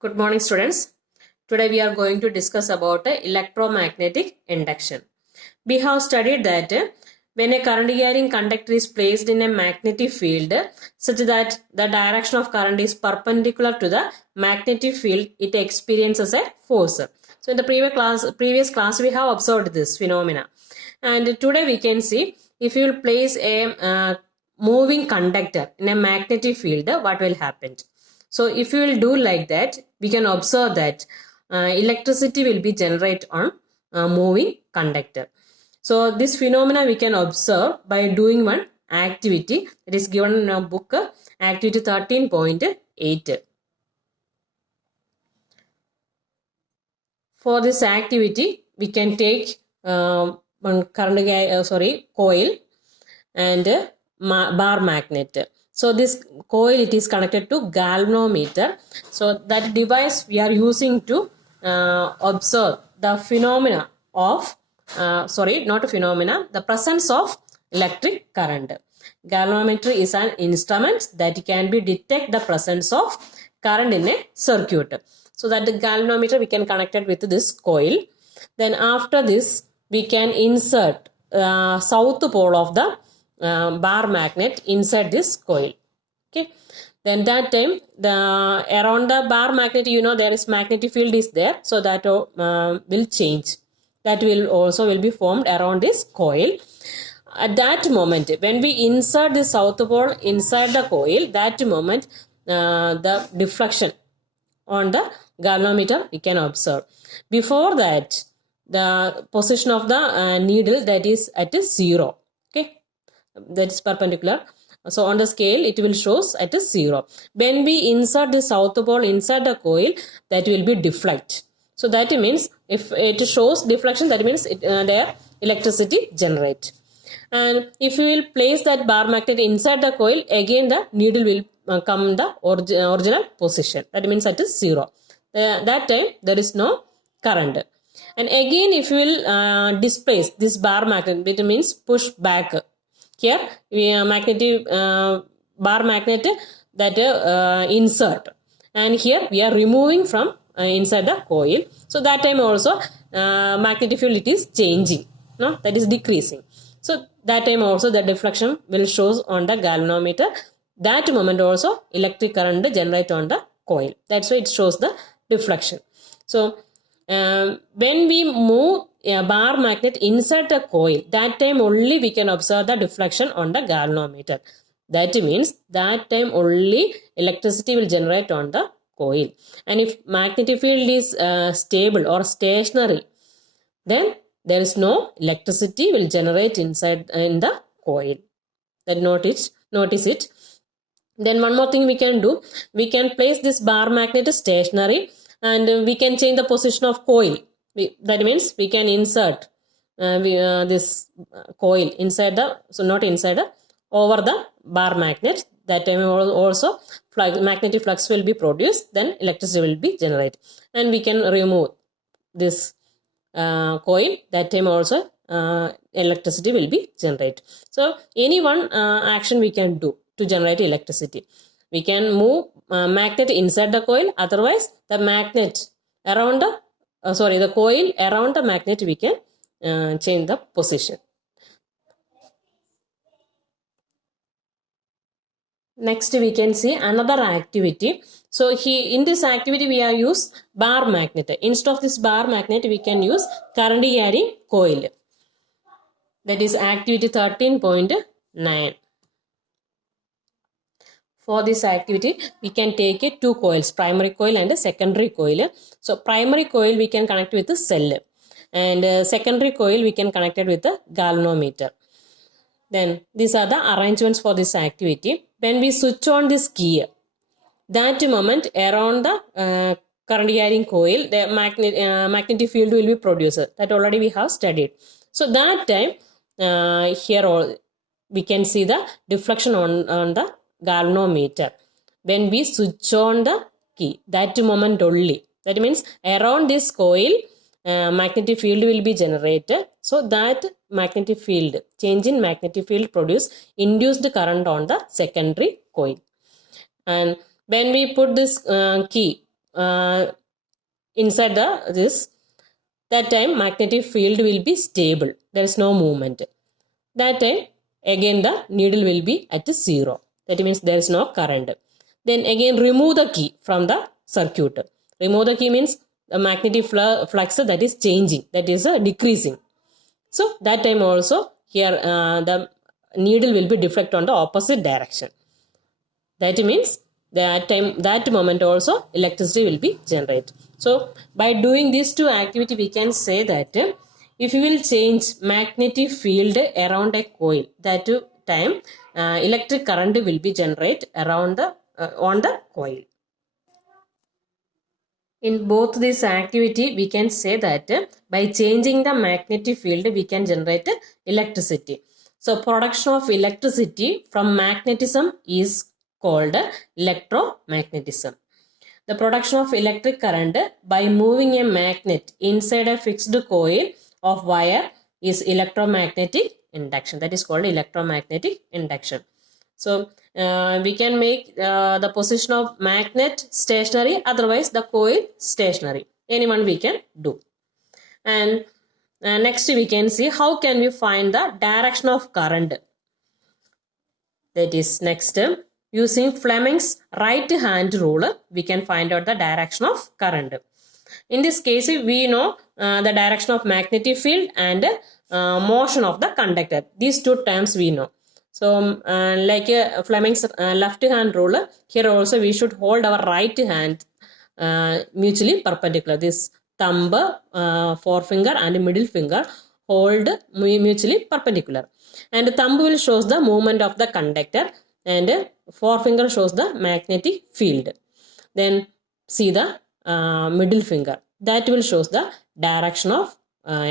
Good morning, students. Today we are going to discuss about electromagnetic induction. We have studied that when a current carrying conductor is placed in a magnetic field such that the direction of current is perpendicular to the magnetic field, it experiences a force. So in the previous class we have observed this phenomena, and today we can see if you will place a moving conductor in a magnetic field, what will happen. So if you will do like that, we can observe that electricity will be generated on moving conductor. So this phenomena we can observe by doing one activity that is given in our book, activity 13.8. For this activity, we can take one coil and bar magnet. So this coil, it is connected to galvanometer. So that device we are using to observe the phenomena of the presence of electric current. Galvanometer is an instrument that can be detect the presence of current in a circuit. So that the galvanometer we can connect it with this coil. Then after this, we can insert south pole of the bar magnet inside this coil. Okay. Then that time, around the bar magnet, there is magnetic field is there, so that will change. That will be formed around this coil. At that moment, when we insert the south pole inside the coil, that moment the deflection on the galvanometer we can observe. Before that, the position of the needle, that is at 0. Okay, that is perpendicular. So on the scale it will shows at 0. When we insert the south pole inside the coil, that will be deflect. So that means if it shows deflection, that means there electricity generate. And if you will place that bar magnet inside the coil, again the needle will come in the original position. That means at 0. That time there is no current. And again, if you will displace this bar magnet, it means push back. Here we magnetic bar magnet that insert, and here we are removing from inside the coil. So that time also magnetic field it is changing, no, that is decreasing. So that time also the deflection will shows on the galvanometer. That moment also electric current generate on the coil. That's why it shows the deflection. So when we move a bar magnet inside the coil, that time only we can observe the deflection on the galvanometer. That means that time only electricity will generate on the coil. And if magnetic field is stable or stationary, then there is no electricity will generate inside in the coil. That notice it. Then one more thing we can do, we can place this bar magnet stationary, and we can change the position of coil. That means we can insert this coil inside the, so not inside the, over the bar magnet. That time also magnetic flux will be produced, then electricity will be generated. And we can remove this coil. That time also electricity will be generated. So any one action we can do to generate electricity. We can move magnet inside the coil, otherwise the magnet around the coil around the magnet we can change the position. Next we can see another activity. So in this activity we are use bar magnet. Instead of this bar magnet we can use current carrying coil. That is activity 13.9. For this activity, we can take two coils, primary coil and a secondary coil. So primary coil we can connect with the cell, and secondary coil we can connect it with the galvanometer. Then these are the arrangements for this activity. When we switch on this key, that moment around the current carrying coil, the magnetic field will be produced. That already we have studied. So that time here we can see the deflection on the galvanometer when we switch on the key. That moment only. That means around this coil magnetic field will be generated. So that magnetic field, change in magnetic field produce induced current on the secondary coil. And when we put this key inside this, that time magnetic field will be stable. There is no movement. That time again the needle will be at 0. That means there is no current. Then again remove the key from the circuit. Remove the key means the magnetic flux that is changing, that is decreasing. So that time also here the needle will be deflect on the opposite direction. That means that moment also electricity will be generated. So by doing these two activity, we can say that if you will change magnetic field around a coil, that time electric current will be generated around the on the coil. In both this activity, we can say that by changing the magnetic field, we can generate electricity. So production of electricity from magnetism is called electromagnetism. The production of electric current by moving a magnet inside a fixed coil of wire is electromagnetic induction. That is called electromagnetic induction. So we can make the position of magnet stationary, otherwise the coil stationary. Anyone we can do. And next we can see how can we find the direction of current. That is next. Using Fleming's right hand rule, we can find out the direction of current. In this case, we know the direction of magnetic field and motion of the conductor. These two terms we know. So like Fleming's left hand rule, here also we should hold our right hand mutually perpendicular. This thumb, forefinger and middle finger hold mutually perpendicular. And thumb will shows the movement of the conductor and forefinger shows the magnetic field. Then see the middle finger. That will shows the direction of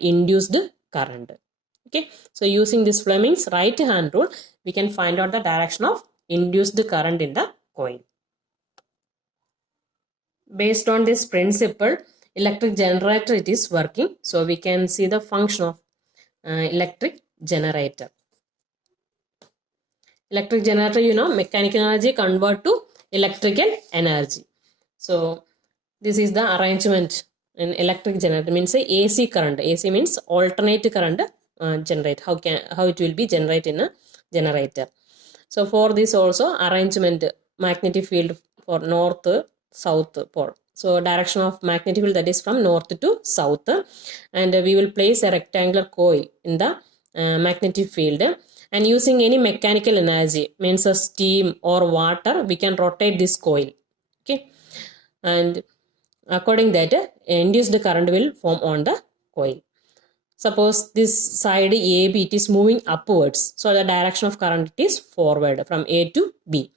induced current. Okay, so using this Fleming's right hand rule, we can find out the direction of induced current in the coil. Based on this principle, electric generator it is working. So we can see the function of electric generator. Electric generator, you know, mechanical energy convert to electrical energy. So this is the arrangement in electric generator. Means AC current. AC means alternate current generate. How it will be generated in a generator. So for this also arrangement magnetic field for north, south pole. So direction of magnetic field, that is from north to south, and we will place a rectangular coil in the magnetic field, and using any mechanical energy, means a steam or water, we can rotate this coil. Okay, and according that induced current will form on the coil. Suppose this side AB it is moving upwards, so the direction of current is forward from A to B,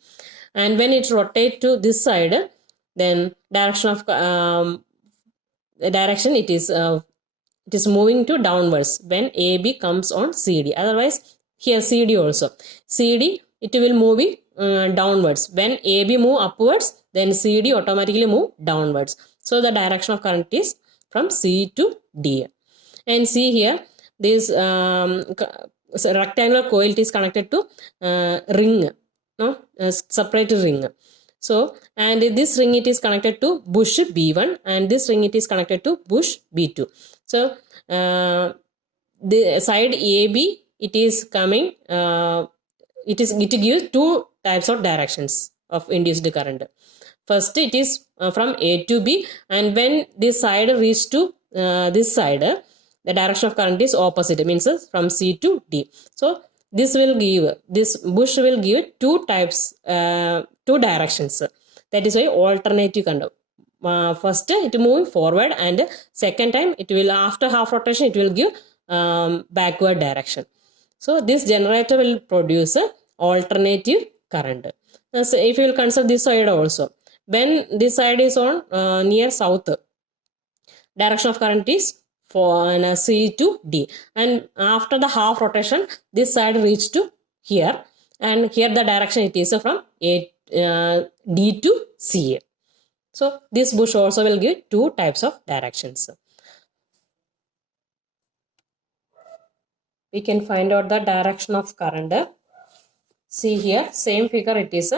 and when it rotates to this side, then direction of direction it is moving to downwards when AB comes on CD. Otherwise here CD also, CD it will move downwards. When AB move upwards, then CD automatically move downwards. So the direction of current is from C to D. And see here, this rectangular coil is connected to ring, no, separate ring. So, and this ring it is connected to bush B1, and this ring it is connected to bush B2. So, the side AB it is coming, it gives two types of directions of induced current. First, it is from A to B, and when this side reaches to this side, the direction of current is opposite, means from C to D. So this bush will give two types, two directions. That is why alternative current. First it moving forward, and second time it will, after half rotation, it will give backward direction. So this generator will produce alternative current. So if you will consider this side also, when this side is on near south, direction of current is for C to D, and after the half rotation, this side reach to here, and here the direction it is from D to C. So this bush also will give two types of directions. We can find out the direction of current. See here, same figure it is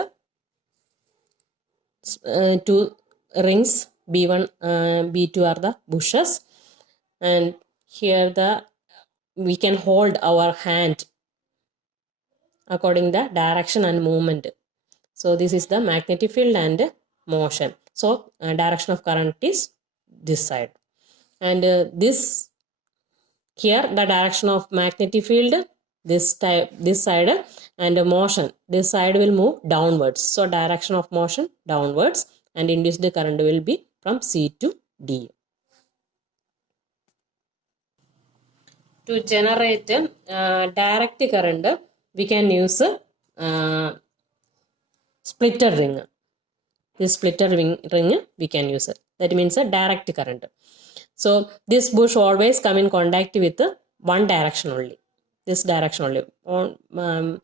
to rings, B1, B2 are the bushes, and here we can hold our hand according the direction and movement. So this is the magnetic field and motion. So direction of current is this side, and this here the direction of magnetic field this side, and motion this side will move downwards. So direction of motion downwards, and induced current will be from C to D. To generate direct current, we can use splitter ring. This splitter ring we can use it. That means a direct current. So this bush always come in contact with one direction only. This direction only.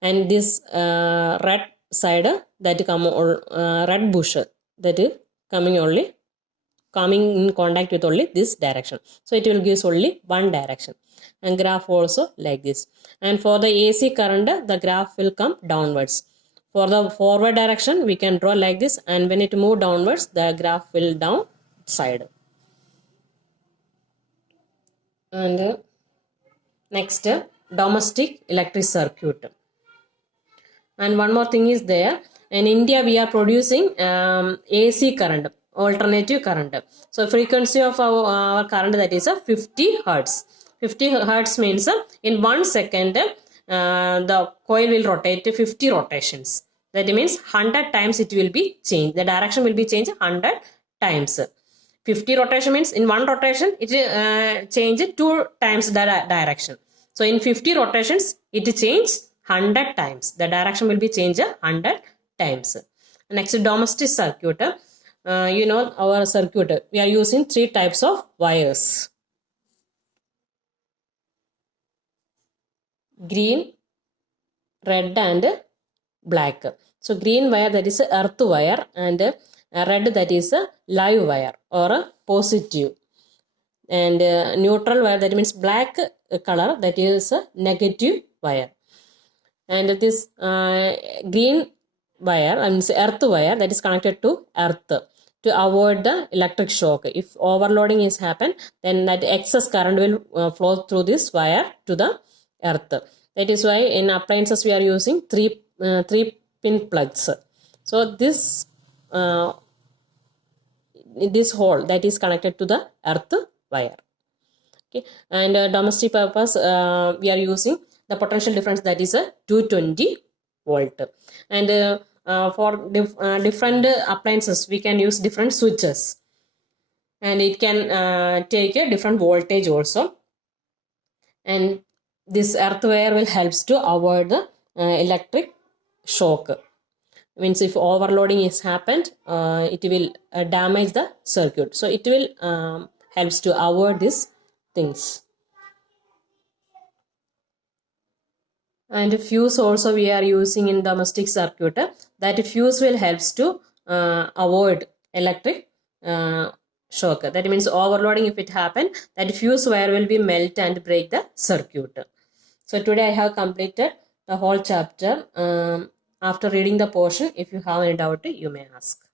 And this red side that come red bush that is coming in contact with only this direction. So it will give only one direction, and graph also like this. And for the AC current, the graph will come downwards. For the forward direction, we can draw like this, and when it move downwards, the graph will down side. And next, domestic electric circuit. And one more thing is there. In India, we are producing AC current, alternative current. So frequency of our current, that is 50 hertz. 50 hertz means in 1 second the coil will rotate 50 rotations. That means 100 times it will be changed. The direction will be changed 100 times. 50 rotation means in one rotation it changes 2 times the direction. So in 50 rotations it changes 100 times. The direction will be changed 100 times. Next, domestic circuit. You know our circuit. We are using 3 types of wires. Green, red and black. So green wire, that is earth wire, and red, that is a live wire or a positive. And neutral wire, that means black color, that is a negative wire. And this green wire, I mean earth wire, that is connected to earth to avoid the electric shock. If overloading is happen, then that excess current will flow through this wire to the earth. That is why in appliances we are using three pin plugs. So this hole that is connected to the earth wire. Okay, and domestic purpose we are using the potential difference, that is a 220 volt. And for different appliances we can use different switches, and it can take a different voltage also. And this earth wire will helps to avoid the electric shock. Means if overloading is happened, it will damage the circuit. So it will helps to avoid these things. And fuse also we are using in domestic circuit. That fuse will helps to avoid electric shock. That means overloading, if it happen, that fuse wire will be melt and break the circuit. So today I have completed the whole chapter. After reading the portion, if you have any doubt, you may ask.